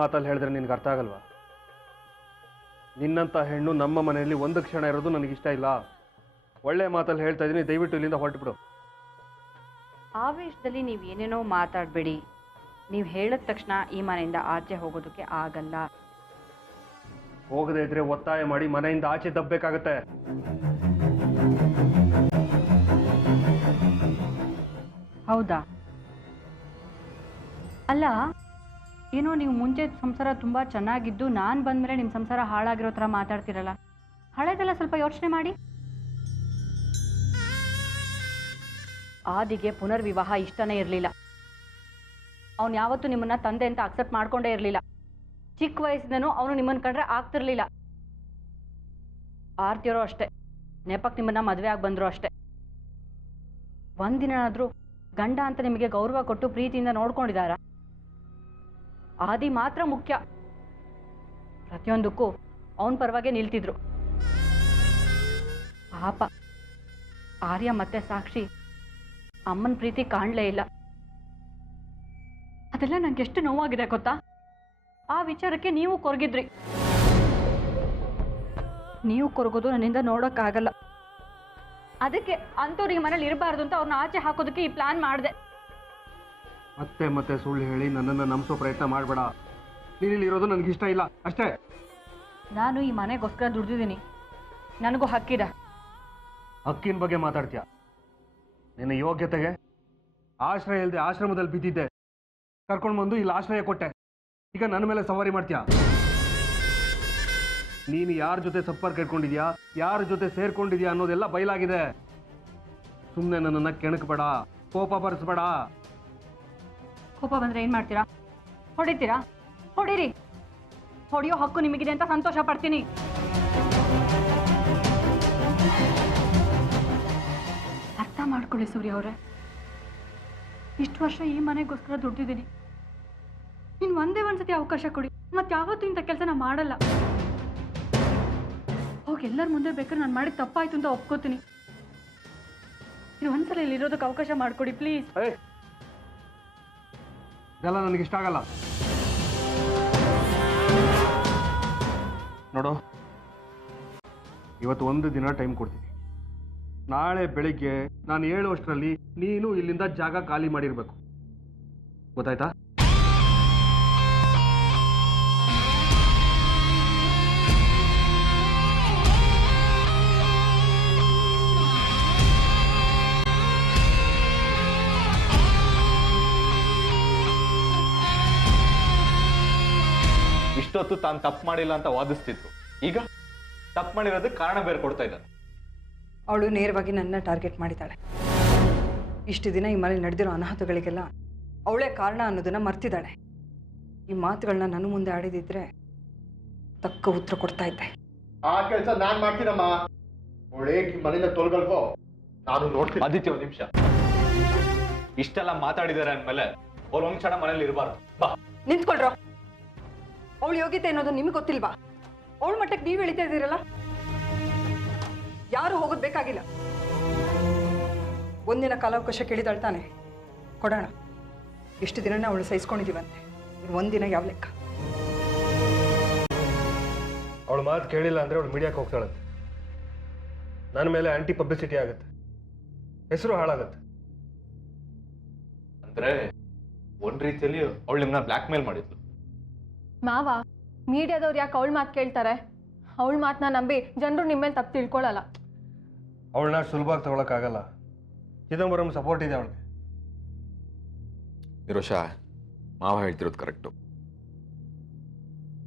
ಮಾತಲ್ಲಿ ಹೇಳಿದ್ರೆ ನಿನಗೆ ಅರ್ಥ ಆಗಲ್ವಾ? ನಿನ್ನಂಥ ಹೆಣ್ಣು ನಮ್ಮ ಮನೆಯಲ್ಲಿ ಒಂದು ಕ್ಷಣ ಇರೋದು ನನಗಿಷ್ಟ ಇಲ್ಲ. ಒಳ್ಳೆ ಮಾತಲ್ಲಿ ಹೇಳ್ತಾ ಇದ್ದೀನಿ, ದಯವಿಟ್ಟು ಇಲ್ಲಿಂದ ಹೊರಟುಬಿಡು. ಆವೇಶದಲ್ಲಿ ನೀವು ಏನೇನೋ ಮಾತಾಡಬೇಡಿ. ನೀವು ಹೇಳಿದ ತಕ್ಷಣ ಈ ಮನೆಯಿಂದ ಆಚೆ ಹೋಗೋದಕ್ಕೆ ಆಗಲ್ಲ. ಹೋಗದೇ ಇದ್ರೆ ಒತ್ತಾಯ ಮಾಡಿ ಮನೆಯಿಂದ ಆಚೆ ದಬ್ಬಬೇಕಾಗತ್ತೆ. ಹೌದಾ? ಅಲ್ಲ, ಏನೋ ನೀವು ಮುಂಚೆ ಸಂಸಾರ ತುಂಬ ಚೆನ್ನಾಗಿದ್ದು ನಾನು ಬಂದಮೇಲೆ ನಿಮ್ಮ ಸಂಸಾರ ಹಾಳಾಗಿರೋ ಥರ ಮಾತಾಡ್ತಿರಲ್ಲ. ಹಳೆದೆಲ್ಲ ಸ್ವಲ್ಪ ಯೋಚನೆ ಮಾಡಿ. ಆದಿಗೆ ಪುನರ್ವಿವಾಹ ಇಷ್ಟನೇ ಇರಲಿಲ್ಲ. ಅವನು ಯಾವತ್ತೂ ನಿಮ್ಮನ್ನ ತಂದೆ ಅಂತ ಅಕ್ಸೆಪ್ಟ್ ಮಾಡ್ಕೊಂಡೇ ಇರಲಿಲ್ಲ. ಚಿಕ್ಕ ವಯಸ್ಸಿನೂ ಅವನು ನಿಮ್ಮನ್ನು ಕಂಡ್ರೆ ಆಗ್ತಿರ್ಲಿಲ್ಲ. ಆರ್ತಿಯರೋ ಅಷ್ಟೇ, ನೆಪಕ್ಕೆ ನಿಮ್ಮನ್ನ ಮದುವೆ ಆಗಿ ಬಂದರು ಅಷ್ಟೇ. ಒಂದಿನಾದ್ರೂ ಗಂಡ ಅಂತ ನಿಮಗೆ ಗೌರವ ಕೊಟ್ಟು ಪ್ರೀತಿಯಿಂದ ನೋಡ್ಕೊಂಡಿದ್ದಾರ? ಆದಿ ಮಾತ್ರ ಮುಖ್ಯ. ಪ್ರತಿಯೊಂದಕ್ಕೂ ಅವನ ಪರವಾಗೆ ನಿಲ್ತಿದ್ರು. ಪಾಪ ಆರ್ಯ ಮತ್ತೆ ಸಾಕ್ಷಿ ಅಮ್ಮನ ಪ್ರೀತಿ ಕಾಣಲೇ ಇಲ್ಲ. ಅದೆಲ್ಲ ನಂಗೆ ಎಷ್ಟು ನೋವಾಗಿದೆ ಗೊತ್ತಾ? ಆ ವಿಚಾರಕ್ಕೆ ನೀವು ಕೊರಗಿದ್ರಿ. ನೀವು ಕೊರಗೋದು ನನ್ನಿಂದ ನೋಡೋಕ್ಕಾಗಲ್ಲ. ಅದಕ್ಕೆ ಅಂಥವ್ರು ಈ ಮನೇಲಿ ಇರಬಾರ್ದು ಅಂತ ಅವ್ರನ್ನ ಆಚೆ ಹಾಕೋದಕ್ಕೆ ಈ ಪ್ಲಾನ್ ಮಾಡಿದೆ. ಮತ್ತೆ ಮತ್ತೆ ಸುಳ್ಳು ಹೇಳಿ ನನ್ನನ್ನು ನಂಬಿಸೋ ಪ್ರಯತ್ನ ಮಾಡಬೇಡ. ನೀನಿಲ್ಲಿ ಇರೋದು ನನಗಿಷ್ಟ ಇಲ್ಲ ಅಷ್ಟೇ. ನಾನು ಈ ಮನೆಗೋಸ್ಕರ ದುಡ್ದಿದ್ದೀನಿ. ನನಗೂ ಹಕ್ಕಿದೆ. ಹಕ್ಕಿನ ಬಗ್ಗೆ ಮಾತಾಡ್ತೀಯ? ನಿನ್ನ ಯೋಗ್ಯತೆಗೆ ಆಶ್ರಯ ಇಲ್ಲದೆ ಆಶ್ರಮದಲ್ಲಿ ಬಿದ್ದಿದ್ದೆ, ಕರ್ಕೊಂಡು ಬಂದು ಇಲ್ಲಿ ಆಶ್ರಯ ಕೊಟ್ಟೆ. ಈಗ ನನ್ನ ಮೇಲೆ ಸವಾರಿ ಮಾಡ್ತೀಯ? ನೀನು ಯಾರ ಜೊತೆ ಸಂಪರ್ಕ ಇಟ್ಕೊಂಡಿದ್ಯಾ, ಯಾರ ಜೊತೆ ಸೇರ್ಕೊಂಡಿದ್ಯಾ ಅನ್ನೋದೆಲ್ಲ ಬಯಲಾಗಿದೆ. ಸುಮ್ಮನೆ ನನ್ನನ್ನು ಕೆಣಕಬೇಡ, ಕೋಪ ಬರಿಸ್ಬೇಡ. ಕೋಪ ಬಂದ್ರೆ ಏನ್ ಮಾಡ್ತೀರಾ? ಹೊಡಿತೀರಾ? ಹೊಡೀರಿ. ಹೊಡೆಯೋ ಹಕ್ಕು ನಿಮಗಿದೆ ಅಂತ ಸಂತೋಷ ಪಡ್ತೀನಿ. ಅರ್ಥ ಮಾಡ್ಕೊಳ್ಳಿ ಸೂರ್ಯ ಅವರೇ, ಇಷ್ಟು ವರ್ಷ ಈ ಮನೆಗೋಸ್ಕರ ದುಡ್ದಿದ್ದೀನಿ. ಇನ್ನು ಒಂದೇ ಒಂದ್ಸತಿ ಅವಕಾಶ ಕೊಡಿ, ಮತ್ತೆ ಯಾವತ್ತೂ ಇಂಥ ಕೆಲಸ ಮಾಡಲ್ಲ. ಹೋಗಿ ಎಲ್ಲರ ಮುಂದೆ ಬೇಕಾದ್ರೆ ನಾನು ಮಾಡಿದ ತಪ್ಪಾಯ್ತು ಅಂತ ಒಪ್ಕೋತೀನಿ. ಇನ್ನು ಒಂದ್ಸಲ ಇಲ್ಲಿರೋದಕ್ಕೆ ಅವಕಾಶ ಮಾಡಿಕೊಡಿ ಪ್ಲೀಸ್. ಇದೆಲ್ಲ ನನಗಿಷ್ಟ ಆಗಲ್ಲ. ನೋಡು, ಇವತ್ತು ಒಂದು ದಿನ ಟೈಮ್ ಕೊಡ್ತೀನಿ. ನಾಳೆ ಬೆಳಿಗ್ಗೆ ನಾನು ಹೇಳುವಷ್ಟರಲ್ಲಿ ನೀನು ಇಲ್ಲಿಂದ ಜಾಗ ಖಾಲಿ ಮಾಡಿರ್ಬೇಕು. ಗೊತ್ತಾಯ್ತಾ? ಇಷ್ಟೊತ್ತು ತಾನು ತಪ್ಪು ಮಾಡಿಲ್ಲ ಅಂತ ವಾದಿಸ್ತಿತ್ತು. ಈಗ ತಪ್ಪು ಮಾಡಿರೋದಕ್ಕೆ ಕಾರಣ ಬೇರೆ ಕೊಡ್ತಾ ಇದ್ದಾನೆ. ಅವಳು ನೇರವಾಗಿ ನನ್ನ ಟಾರ್ಗೆಟ್ ಮಾಡಿದ್ದಾಳೆ. ಇಷ್ಟು ದಿನ ಈ ಮನೇಲಿ ನಡೆದಿರೋ ಅನಾಹುತಗಳಿಗೆಲ್ಲ ಅವಳೇ ಕಾರಣ ಅನ್ನೋದನ್ನ ಮರ್ತಿದ್ದಾಳೆ. ಈ ಮಾತುಗಳನ್ನ ನನ್ನ ಮುಂದೆ ಆಡಿದಿದ್ರೆ ತಕ್ಕ ಉತ್ತರ ಕೊಡ್ತಾ ಇದ್ದೆ. ಆ ಕೆಲಸ ನಾನ್ ಮಾಡ್ತೀನಮ್ಮ. ಅವಳೇ ಮನೆಯಿಂದ ತೊಲಗಲ್ವೋ ನಾನು ನೋಡ್ತೀನಿ. ಆದಿತ್ಯ, ಒಂದು ನಿಮಿಷ. ಇಷ್ಟೆಲ್ಲ ಮಾತಾಡಿದಾರೆ ಅಂದ್ಮೇಲೆ ಅವ್ರು ಒಂದ್ ಕ್ಷಣ ಮನೇಲಿ ಇರಬಾರ್ದು. ಬಾ ನಿಂತ್ಕೊಳ್ರೋ. ಅವಳು ಯೋಗ್ಯತೆ ಅನ್ನೋದು ನಿಮ್ಗೆ ಗೊತ್ತಿಲ್ವಾ? ಅವಳ ಮಟ್ಟಕ್ಕೆ ನೀವು ಎಳಿತಾ ಇದ್ದೀರಲ್ಲ. ಯಾರು ಹೋಗೋದು ಬೇಕಾಗಿಲ್ಲ. ಒಂದಿನ ಕಾಲಾವಕಾಶ ಕೇಳಿದಾಳ್ತಾನೆ, ಕೊಡೋಣ. ಇಷ್ಟು ದಿನ ಅವಳು ಸಹಿಸ್ಕೊಂಡಿದ್ದೀವಂತೆ, ಒಂದಿನ ಯಾವ ಲೆಕ್ಕ? ಅವಳು ಮಾತು ಕೇಳಿಲ್ಲ ಅಂದ್ರೆ ಅವಳು ಮೀಡಿಯಾಕ್ಕೆ ಹೋಗ್ತಾಳಂತೆ. ನನ್ನ ಮೇಲೆ ಆಂಟಿ ಪಬ್ಲಿಸಿಟಿ ಆಗುತ್ತೆ, ಹೆಸರು ಹಾಳಾಗತ್ತೆ. ಅಂದ್ರೆ ಒಂದ್ ರೀತಿಯಲ್ಲಿ ಅವಳು ನಿಮ್ಮನ್ನ ಬ್ಲ್ಯಾಕ್ ಮೇಲ್ ಮಾಡಿದ್ಲು. ಮಾವ, ಮೀಡಿಯಾದವ್ರು ಯಾಕೆ ಅವಳ ಮಾತು ಕೇಳ್ತಾರೆ? ಅವಳ ಮಾತನ್ನ ನಂಬಿ ಜನರು ನಿಮ್ಮ ಮೇಲೆ ತಪ್ಪು ತಿಳ್ಕೊಳ್ಳಲ್ಲ. ಅವಳನ್ನ ಸುಲಭವಾಗಿ ತಗೊಳಕ್ಕಾಗಲ್ಲ. ಚಿದಂಬರಂ ಸಪೋರ್ಟ್ ಇದೆ ಅವಳಿಗೆ. ನಿರೋಷ, ಮಾವ ಹೇಳ್ತಿರೋದು ಕರೆಕ್ಟು.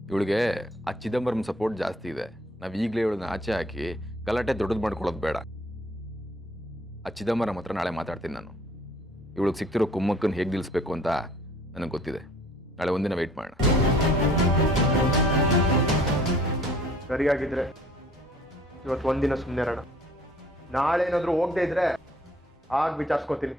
ಇವಳಿಗೆ ಆ ಚಿದಂಬರಂ ಸಪೋರ್ಟ್ ಜಾಸ್ತಿ ಇದೆ. ನಾವು ಈಗಲೇ ಇವಳನ್ನ ಆಚೆ ಹಾಕಿ ಗಲಾಟೆ ದೊಡ್ಡದು ಮಾಡ್ಕೊಳ್ಳೋದು ಬೇಡ. ಆ ಚಿದಂಬರಂ ಹತ್ರ ನಾಳೆ ಮಾತಾಡ್ತೀನಿ ನಾನು. ಇವಳಿಗೆ ಸಿಗ್ತಿರೋ ಕುಮ್ಮಕ್ಕನ್ನು ಹೇಗೆ ನಿಲ್ಲಿಸ್ಬೇಕು ಅಂತ ನನಗೆ ಗೊತ್ತಿದೆ. ನಾಳೆ ಒಂದಿನ ವೆಯ್ಟ್ ಮಾಡೋಣ. ಸರಿಯಾಗಿದ್ರೆ ಇವತ್ತು ಒಂದಿನ ಸುಮ್ಮನೆ ಇರೋಣ. ನಾಳೆ ಏನಾದರೂ ಹೋಗದೆ ಇದ್ರೆ ಆಗ ವಿಚಾರಿಸ್ಕೋತೀನಿ.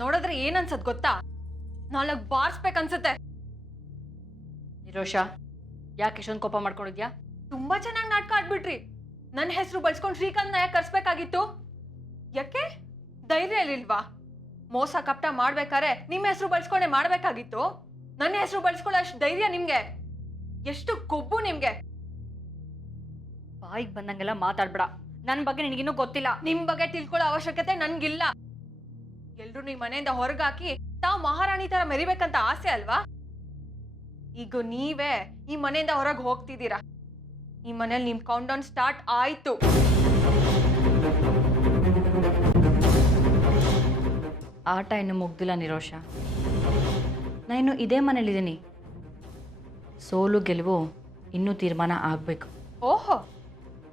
ನೋಡಿದ್ರೆ ಏನನ್ಸತ್ ಗೊತ್ತಾ? ನಾಲ್ಕು ಬಾರ್ಸ್ಬೇಕನ್ಸುತ್ತೆ. ನಿರೋಷ, ಯಾಕೆ ಇಷ್ಟೊಂದು ಕೋಪ ಮಾಡ್ಕೊಂಡಿದ್ಯಾ? ತುಂಬಾ ಚೆನ್ನಾಗಿ ನಾಟಕ ಆಡ್ಬಿಟ್ರಿ. ನನ್ನ ಹೆಸರು ಬಳಸ್ಕೊಂಡು ಶ್ರೀಕಾಂತ್ ನಾಯಕ್ ಕರ್ಸ್ಬೇಕಾಗಿತ್ತು. ಯಾಕೆ ಧೈರ್ಯ ಇಲ್ವಾ? ಮೋಸ ಕಪಟ ಮಾಡ್ಬೇಕಾರೆ ನಿಮ್ಮ ಹೆಸರು ಬಳಸ್ಕೊಂಡೆ ಮಾಡ್ಬೇಕಾಗಿತ್ತು. ನನ್ನ ಹೆಸರು ಬಳಸ್ಕೊಳ್ಳೋ ಅಷ್ಟು ಧೈರ್ಯ ನಿಮ್ಗೆ? ಎಷ್ಟು ಕೊಬ್ಬು ನಿಮ್ಗೆ? ಬಾಯಿಗೆ ಬಂದಂಗೆಲ್ಲ ಮಾತಾಡ್ಬೇಡ. ನನ್ನ ಬಗ್ಗೆ ನಿನಗಿನ್ನೂ ಗೊತ್ತಿಲ್ಲ. ನಿಮ್ ಬಗ್ಗೆ ತಿಳ್ಕೊಳ್ಳೋ ಅವಶ್ಯಕತೆ ನನ್ಗಿಲ್ಲ. ಎಲ್ರು ನಿಮ್ ಮನೆಯಿಂದ ಹೊರಗಾಕಿ ತಾವು ಮಹಾರಾಣಿ ತರ ಮೆರಿಬೇಕಂತ ಆಸೆ ಅಲ್ವಾ? ಈಗ ನೀವೇ ಈ ಮನೆಯಿಂದ ಹೊರಗೆ ಹೋಗ್ತಿದ್ದೀರಾ. ಈ ಮನೇಲಿ ನಿಮ್ ಕೌಂಟ್ ಡೌನ್ ಸ್ಟಾರ್ಟ್ ಆಯ್ತು. ಆಟ ಇನ್ನು ಮುಗ್ದಿಲ್ಲ ನಿರೋಷ. ನಾನು ಇದೇ ಮನೇಲಿದ್ದೀನಿ. ಸೋಲು ಗೆಲುವು ಇನ್ನೂ ತೀರ್ಮಾನ ಆಗ್ಬೇಕು. ಓಹೋ,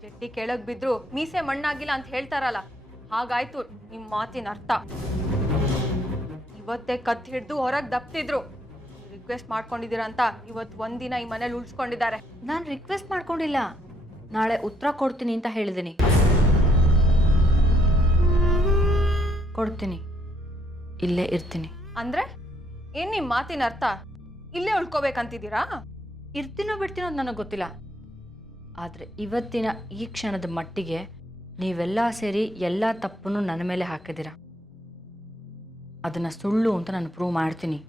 ಜಟ್ಟಿ ಕೆಳಗ್ ಬಿದ್ರು ಮೀಸೆ ಮಣ್ಣಾಗಿಲ್ಲ ಅಂತ ಹೇಳ್ತಾರಲ್ಲ, ಹಾಗಾಯ್ತು ನಿಮ್ ಮಾತಿನ ಅರ್ಥ. ಇವತ್ತೇ ಕತ್ ಹಿಡ್ದು ಹೊರಗೆ ದಪ್ತಿದ್ರು. ರಿಕ್ವೆಸ್ಟ್ ಮಾಡ್ಕೊಂಡಿದ್ದೀರಾ ಅಂತ ಇವತ್ತು ಒಂದಿನ ಈ ಮನೇಲಿ ಉಳಿಸ್ಕೊಂಡಿದ್ದಾರೆ. ನಾನು ರಿಕ್ವೆಸ್ಟ್ ಮಾಡ್ಕೊಂಡಿಲ್ಲ, ನಾಳೆ ಉತ್ತರ ಕೊಡ್ತೀನಿ ಅಂತ ಹೇಳಿದ್ದೀನಿ. ಕೊಡ್ತೀನಿ, ಇಲ್ಲೇ ಇರ್ತೀನಿ. ಅಂದ್ರೆ ಏನ್ ನಿಮ್ ಮಾತಿನ ಅರ್ಥ? ಇಲ್ಲೇ ಉಳ್ಕೋಬೇಕಂತಿದ್ದೀರಾ? ಇರ್ತೀನೋ ಬಿಡ್ತೀನೋ ಅದು ನನಗೆ ಗೊತ್ತಿಲ್ಲ. ಆದರೆ ಇವತ್ತಿನ ಈ ಕ್ಷಣದ ಮಟ್ಟಿಗೆ ನೀವೆಲ್ಲ ಸೇರಿ ಎಲ್ಲ ತಪ್ಪನ್ನು ನನ್ನ ಮೇಲೆ ಹಾಕಿದ್ದೀರ. ಅದನ್ನು ಸುಳ್ಳು ಅಂತ ನಾನು ಪ್ರೂವ್ ಮಾಡ್ತೀನಿ.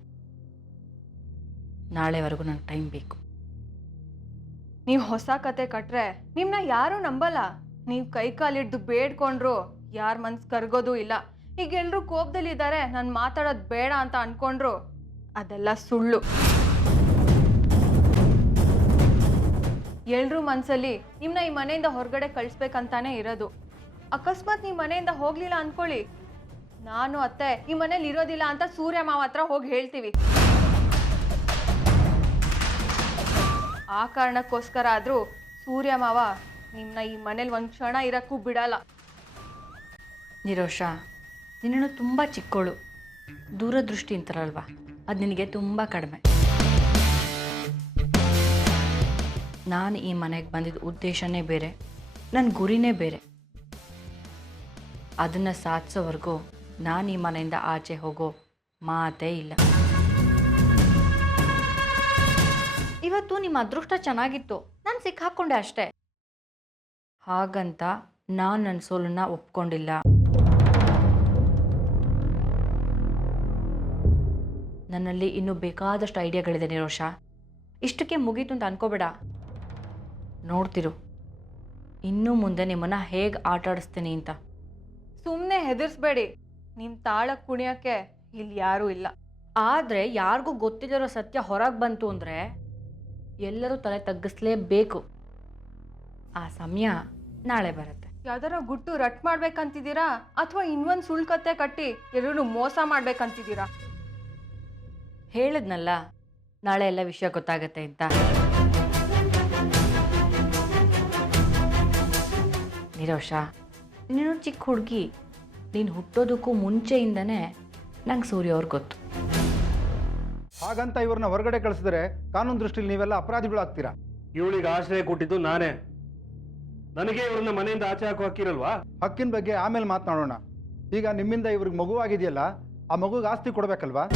ನಾಳೆವರೆಗೂ ನನಗೆ ಟೈಮ್ ಬೇಕು. ನೀವು ಹೊಸ ಕತೆ ಕಟ್ರೆ ನಿಮ್ನ ಯಾರೂ ನಂಬಲ್ಲ. ನೀವು ಕೈ ಕಾಲಿಡ್ದು ಬೇಡ್ಕೊಂಡ್ರು ಯಾರ ಮನ್ಸು ಕರ್ಗೋದು ಇಲ್ಲ. ಈಗ ಎಲ್ರೂ ಕೋಪದಲ್ಲಿದ್ದಾರೆ, ನಾನು ಮಾತಾಡೋದು ಬೇಡ ಅಂತ ಅನ್ಕೊಂಡ್ರು ಅದೆಲ್ಲ ಸುಳ್ಳು. ಎಲ್ರೂ ಮನ್ಸಲ್ಲಿ ನಿಮ್ನ ಈ ಮನೆಯಿಂದ ಹೊರಗಡೆ ಕಳಿಸ್ಬೇಕಂತಾನೆ ಇರೋದು. ಅಕಸ್ಮಾತ್ ನೀವು ಮನೆಯಿಂದ ಹೋಗ್ಲಿಲ್ಲ ಅನ್ಕೊಳ್ಳಿ, ನಾನು ಅತ್ತೆ ಈ ಮನೇಲಿ ಇರೋದಿಲ್ಲ ಅಂತ ಸೂರ್ಯ ಮಾವ ಹತ್ರ ಹೋಗಿ ಹೇಳ್ತೀವಿ. ಆ ಕಾರಣಕ್ಕೋಸ್ಕರ ಆದ್ರೂ ಸೂರ್ಯ ಮಾವ ನಿಮ್ನ ಈ ಮನೇಲಿ ಒಂದು ಕ್ಷಣ ಇರಕ್ಕೂ ಬಿಡಲ್ಲ. ನಿರೋಷ, ನಿನ್ನನ್ನು ತುಂಬ ಚಿಕ್ಕವಳು, ದೂರದೃಷ್ಟಿ ಅಂತಾರಲ್ವ, ಅದು ನಿನಗೆ ತುಂಬ ಕಡಿಮೆ. ನಾನು ಈ ಮನೆಗೆ ಬಂದಿದ್ದ ಉದ್ದೇಶನೇ ಬೇರೆ, ನನ್ನ ಗುರಿನೇ ಬೇರೆ. ಅದನ್ನು ಸಾಧಿಸೋವರೆಗೂ ನಾನು ಈ ಮನೆಯಿಂದ ಆಚೆ ಹೋಗೋ ಮಾತೇ ಇಲ್ಲ. ಇವತ್ತು ನಿಮ್ಮ ಅದೃಷ್ಟ ಚೆನ್ನಾಗಿತ್ತು, ನಾನು ಸಿಕ್ಕಾಕೊಂಡೆ ಅಷ್ಟೇ. ಹಾಗಂತ ನಾನು ನನ್ನ ಸೋಲನ್ನು ಒಪ್ಕೊಂಡಿಲ್ಲ. ನನ್ನಲ್ಲಿ ಇನ್ನೂ ಬೇಕಾದಷ್ಟು ಐಡಿಯಾಗಳಿದೆ ನಿರೋಷ. ಇಷ್ಟಕ್ಕೆ ಮುಗೀತು ಅಂತ ಅನ್ಕೋಬೇಡ. ನೋಡ್ತಿರು ಇನ್ನು ಮುಂದೆ ನಿಮ್ಮನ್ನು ಹೇಗೆ ಆಟ ಆಡಿಸ್ತೀನಿ ಅಂತ. ಸುಮ್ಮನೆ ಹೆದರ್ಸ್ಬೇಡಿ, ನಿಮ್ಮ ತಾಳಕ್ಕೆ ಕುಣಿಯೋಕ್ಕೆ ಇಲ್ಲಿ ಯಾರೂ ಇಲ್ಲ. ಆದರೆ ಯಾರಿಗೂ ಗೊತ್ತಿಲ್ಲರೋ ಸತ್ಯ ಹೊರಗೆ ಬಂತು ಅಂದರೆ ಎಲ್ಲರೂ ತಲೆ ತಗ್ಗಿಸ್ಲೇಬೇಕು. ಆ ಸಮಯ ನಾಳೆ ಬರುತ್ತೆ. ಯಾವ್ದಾರ ಗುಟ್ಟು ರಟ್ ಮಾಡ್ಬೇಕಂತಿದ್ದೀರಾ ಅಥವಾ ಇನ್ನೊಂದು ಸುಳ್ಳು ಕತೆ ಕಟ್ಟಿ ಎಲ್ಲರೂ ಮೋಸ ಮಾಡ್ಬೇಕಂತಿದ್ದೀರಾ? ಹೇಳಿದ್ನಲ್ಲ ನಾಳೆ ಎಲ್ಲ ವಿಷಯ ಗೊತ್ತಾಗತ್ತೆ ಅಂತ. ನಿರೋಷ, ನೀನು ಚಿಕ್ಕ ಹುಡುಗಿ. ನೀನು ಹುಟ್ಟೋದಕ್ಕೂ ಮುಂಚೆಯಿಂದನೇ ನಂಗೆ ಸೂರ್ಯ ಅವ್ರಿಗೆ ಗೊತ್ತು. ಹಾಗಂತ ಇವ್ರನ್ನ ಹೊರಗಡೆ ಕಳಿಸಿದ್ರೆ ಕಾನೂನು ದೃಷ್ಟಿಲಿ ನೀವೆಲ್ಲ ಅಪರಾಧಿಗಳಾಗ್ತೀರಾ. ಇವಳಿಗೆ ಆಶ್ರಯ ಕೊಟ್ಟಿದ್ದು ನಾನೇ. ನನಗೆ ಇವ್ರನ್ನ ಮನೆಯಿಂದ ಆಚೆ ಹಾಕೋ ಹಕ್ಕಿರಲ್ವಾ? ಹಕ್ಕಿನ ಬಗ್ಗೆ ಆಮೇಲೆ ಮಾತನಾಡೋಣ. ಈಗ ನಿಮ್ಮಿಂದ ಇವ್ರಿಗೆ ಮಗುವಾಗಿದೆಯಲ್ಲ, ಆ ಮಗುಗೆ ಆಸ್ತಿ ಕೊಡಬೇಕಲ್ವಾ?